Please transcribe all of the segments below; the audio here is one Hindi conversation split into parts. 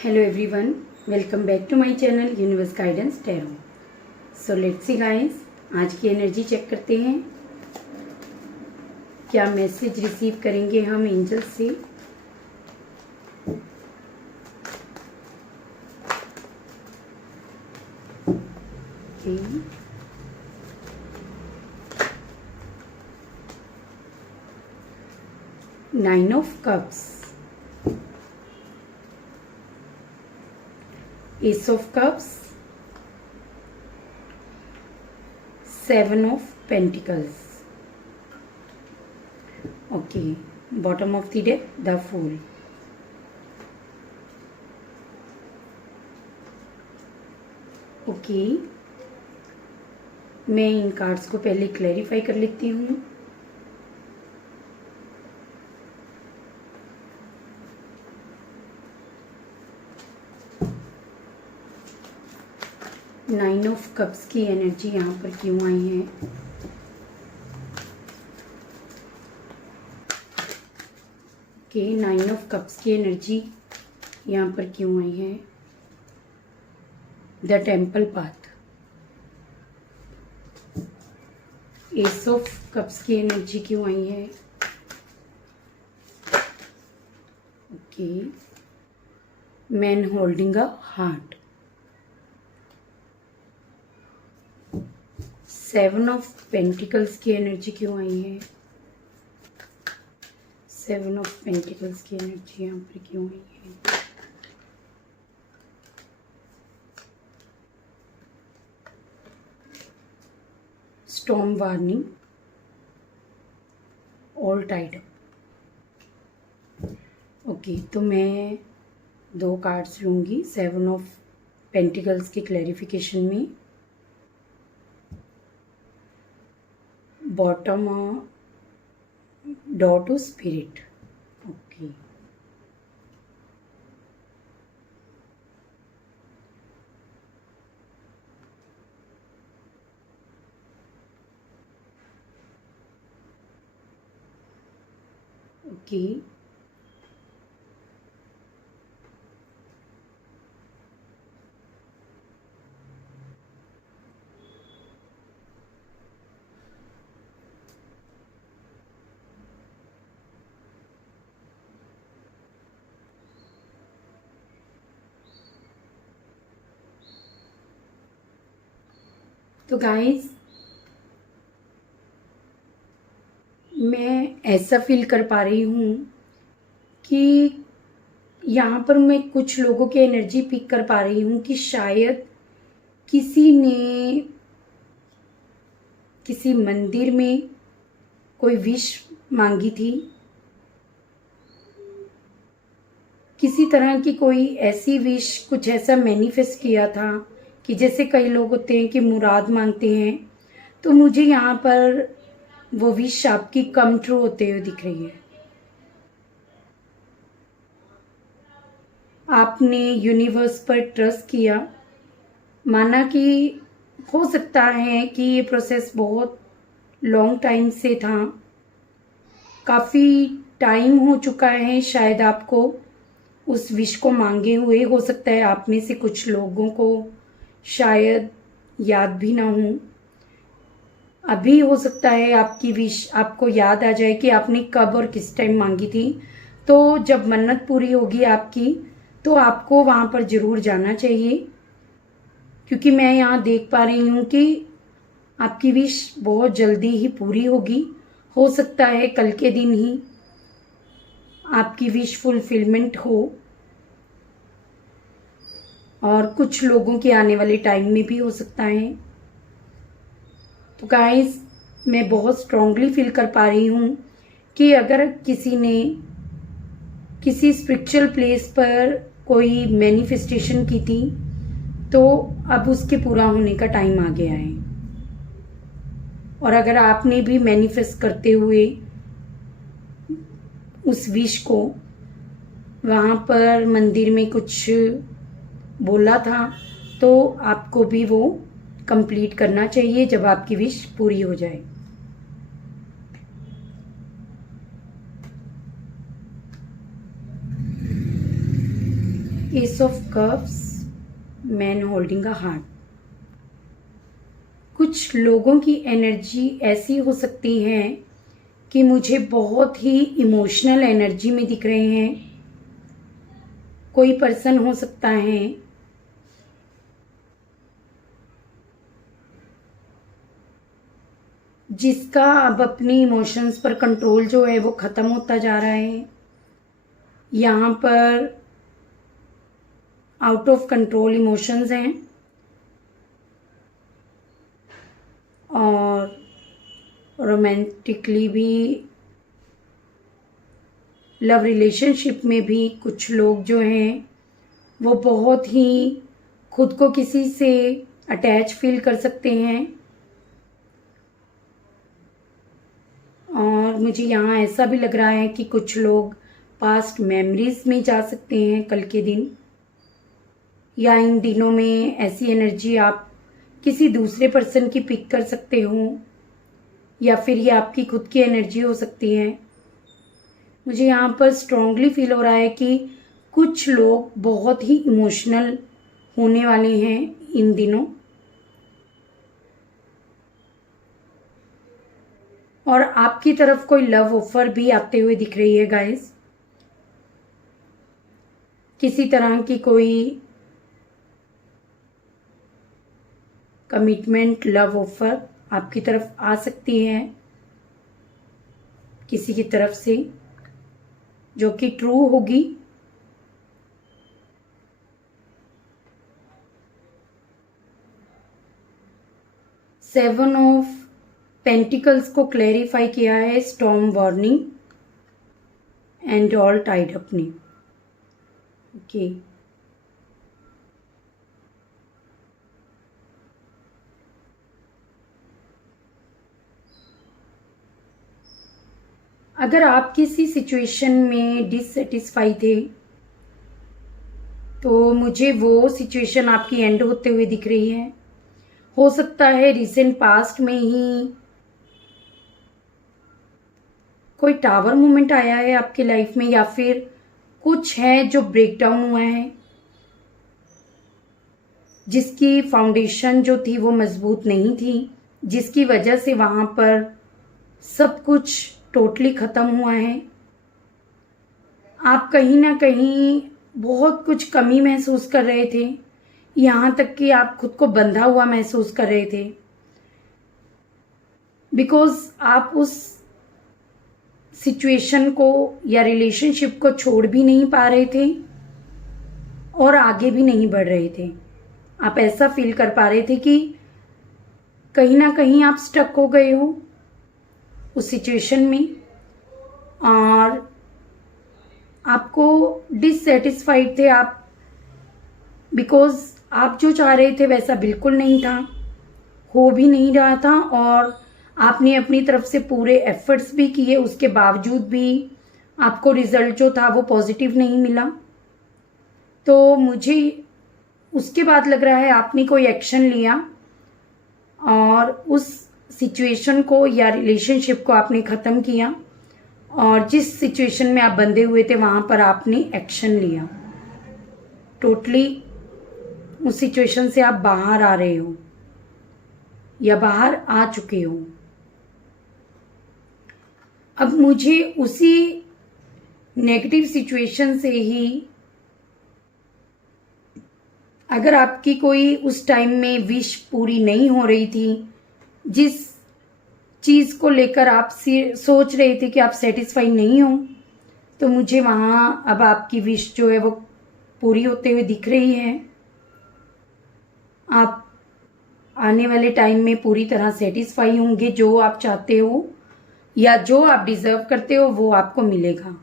Hello everyone, welcome back to my channel Universe Guidance Tarot. So let's see guys, आज की एनर्जी चेक करते हैं। क्या मैसेज रिसीव करेंगे हम एंजल से। Nine of cups, Ace of Cups, Seven of Pentacles. Okay, bottom of the deck, the Fool. Okay, मैं इन कार्ड्स को पहले क्लैरिफाई कर लेती हूँ। नाइन ऑफ कप्स की एनर्जी यहाँ पर क्यों आई है। ओके, नाइन ऑफ कप्स की एनर्जी यहाँ पर क्यों आई है। The temple path, S of cups की एनर्जी क्यों आई है। Okay, man holding a heart, seven of pentacles की एनर्जी क्यों आई है। सेवन ऑफ पेंटिकल्स की एनर्जी यहाँ पर क्यों आई है। Storm warning, all tied up. Okay, तो मैं दो कार्ड्स लूँगी सेवन ऑफ पेंटिकल्स की क्लैरिफिकेशन में। बॉटम डॉ टू स्पिरिट। ओके, ओके, तो गाइस मैं ऐसा फील कर पा रही हूँ कि यहाँ पर मैं कुछ लोगों की एनर्जी पिक कर पा रही हूँ कि शायद किसी ने किसी मंदिर में कोई विश मांगी थी। किसी तरह की कोई ऐसी विश, कुछ ऐसा मैनिफेस्ट किया था कि जैसे कई लोग होते हैं कि मुराद मांगते हैं, तो मुझे यहाँ पर वो विश आपकी कम ट्रू होते हुए दिख रही है। आपने यूनिवर्स पर ट्रस्ट किया, माना कि हो सकता है कि ये प्रोसेस बहुत लॉन्ग टाइम से था, काफ़ी टाइम हो चुका है शायद आपको उस विश को मांगे हुए। हो सकता है आप में से कुछ लोगों को शायद याद भी ना हो। अभी हो सकता है आपकी विश आपको याद आ जाए कि आपने कब और किस टाइम मांगी थी। तो जब मन्नत पूरी होगी आपकी, तो आपको वहाँ पर ज़रूर जाना चाहिए, क्योंकि मैं यहाँ देख पा रही हूँ कि आपकी विश बहुत जल्दी ही पूरी होगी। हो सकता है कल के दिन ही आपकी विश फुलफिलमेंट हो, और कुछ लोगों के आने वाले टाइम में भी हो सकता है। तो गाइस मैं बहुत स्ट्रांगली फील कर पा रही हूँ कि अगर किसी ने किसी स्पिरिचुअल प्लेस पर कोई मैनिफेस्टेशन की थी, तो अब उसके पूरा होने का टाइम आ गया है। और अगर आपने भी मैनिफेस्ट करते हुए उस विश को वहाँ पर मंदिर में कुछ बोला था, तो आपको भी वो कंप्लीट करना चाहिए जब आपकी विश पूरी हो जाए। S of cups, man holding a heart. कुछ लोगों की एनर्जी ऐसी हो सकती है कि मुझे बहुत ही इमोशनल एनर्जी में दिख रहे हैं। कोई पर्सन हो सकता है जिसका अब अपनी इमोशंस पर कंट्रोल जो है वो ख़त्म होता जा रहा है। यहाँ पर आउट ऑफ कंट्रोल इमोशंस हैं और रोमांटिकली भी, लव रिलेशनशिप में भी कुछ लोग जो हैं वो बहुत ही खुद को किसी से अटैच फील कर सकते हैं। और मुझे यहाँ ऐसा भी लग रहा है कि कुछ लोग पास्ट मेमोरीज में जा सकते हैं कल के दिन, या इन दिनों में ऐसी एनर्जी आप किसी दूसरे पर्सन की पिक कर सकते हो, या फिर ये आपकी खुद की एनर्जी हो सकती है। मुझे यहाँ पर स्ट्रांगली फील हो रहा है कि कुछ लोग बहुत ही इमोशनल होने वाले हैं इन दिनों, और आपकी तरफ कोई लव ऑफर भी आते हुए दिख रही है गाइस। किसी तरह की कोई कमिटमेंट, लव ऑफर आपकी तरफ आ सकती है किसी की तरफ से, जो कि ट्रू होगी। सेवन ऑफ पेंटिकल्स को क्लैरिफाई किया है, storm warning and all tied up ने। ओके, अगर आप किसी सिचुएशन में डिससेटिस्फाई थे तो मुझे वो सिचुएशन आपकी एंड होते हुए दिख रही है। हो सकता है रिसेंट पास्ट में ही कोई टावर मोमेंट आया है आपके लाइफ में, या फिर कुछ है जो ब्रेक डाउन हुआ है, जिसकी फाउंडेशन जो थी वो मजबूत नहीं थी, जिसकी वजह से वहां पर सब कुछ टोटली खत्म हुआ है। आप कहीं ना कहीं बहुत कुछ कमी महसूस कर रहे थे, यहाँ तक कि आप खुद को बंधा हुआ महसूस कर रहे थे, बिकॉज आप उस सिचुएशन को या रिलेशनशिप को छोड़ भी नहीं पा रहे थे और आगे भी नहीं बढ़ रहे थे। आप ऐसा फील कर पा रहे थे कि कहीं ना कहीं आप स्टक हो गए हो उस सिचुएशन में, और आपको डिससेटिस्फाइड थे आप, बिकॉज आप जो चाह रहे थे वैसा बिल्कुल नहीं था, हो भी नहीं रहा था, और आपने अपनी तरफ से पूरे एफर्ट्स भी किए, उसके बावजूद भी आपको रिजल्ट जो था वो पॉजिटिव नहीं मिला। तो मुझे उसके बाद लग रहा है आपने कोई एक्शन लिया और उस सिचुएशन को या रिलेशनशिप को आपने ख़त्म किया, और जिस सिचुएशन में आप बंधे हुए थे वहाँ पर आपने एक्शन लिया। टोटली उस सिचुएशन से आप बाहर आ रहे हो या बाहर आ चुके हो। अब मुझे उसी नेगेटिव सिचुएशन से ही, अगर आपकी कोई उस टाइम में विश पूरी नहीं हो रही थी, जिस चीज़ को लेकर आप सोच रहे थे कि आप सेटिस्फाई नहीं हो, तो मुझे वहाँ अब आपकी विश जो है वो पूरी होते हुए दिख रही है। आप आने वाले टाइम में पूरी तरह सेटिस्फाई होंगे, जो आप चाहते हो या जो आप डिज़र्व करते हो वो आपको मिलेगा।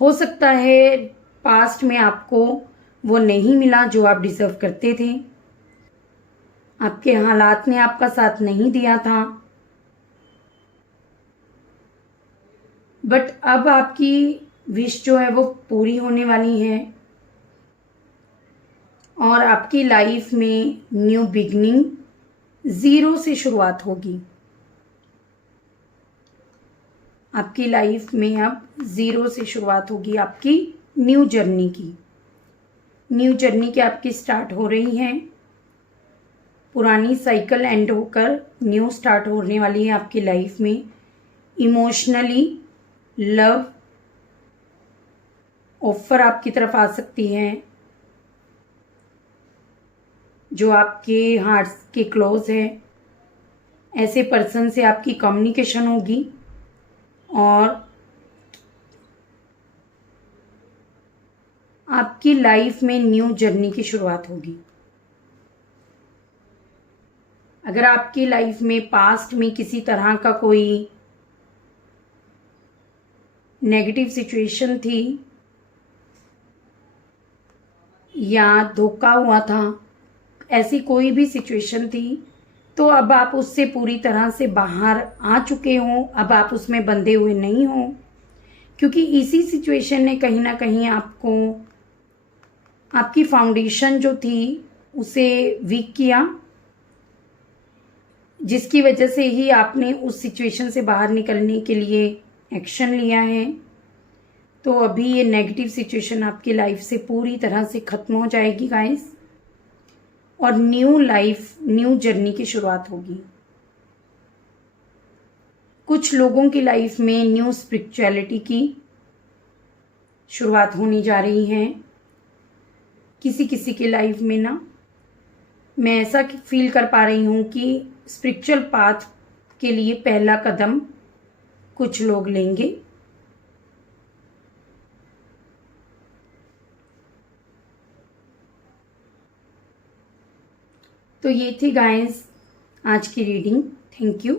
हो सकता है पास्ट में आपको वो नहीं मिला जो आप डिज़र्व करते थे, आपके हालात ने आपका साथ नहीं दिया था, बट अब आपकी विश जो है वो पूरी होने वाली है, और आपकी लाइफ में न्यू बिगनिंग, ज़ीरो से शुरुआत होगी। आपकी लाइफ में अब ज़ीरो से शुरुआत होगी आपकी न्यू जर्नी की। न्यू जर्नी की आपकी स्टार्ट हो रही है। पुरानी साइकिल एंड होकर न्यू स्टार्ट होने वाली है आपकी लाइफ में। इमोशनली लव ऑफर आपकी तरफ आ सकती है। जो आपके हार्ट के क्लोज है, ऐसे पर्सन से आपकी कम्युनिकेशन होगी और आपकी लाइफ में न्यू जर्नी की शुरुआत होगी। अगर आपकी लाइफ में पास्ट में किसी तरह का कोई नेगेटिव सिचुएशन थी या धोखा हुआ था, ऐसी कोई भी सिचुएशन थी, तो अब आप उससे पूरी तरह से बाहर आ चुके हो। अब आप उसमें बंधे हुए नहीं हो, क्योंकि इसी सिचुएशन ने कहीं ना कहीं आपको आपकी फाउंडेशन जो थी उसे वीक किया, जिसकी वजह से ही आपने उस सिचुएशन से बाहर निकलने के लिए एक्शन लिया है। तो अभी ये नेगेटिव सिचुएशन आपकी लाइफ से पूरी तरह से ख़त्म हो जाएगी गाइस, और न्यू लाइफ, न्यू जर्नी की शुरुआत होगी। कुछ लोगों की लाइफ में न्यू स्पिरिचुअलिटी की शुरुआत होने जा रही है। किसी किसी की लाइफ में ना, मैं ऐसा फील कर पा रही हूँ कि स्पिरिचुअल पाथ के लिए पहला कदम कुछ लोग लेंगे। तो ये थी गाइस आज की रीडिंग। Thank you.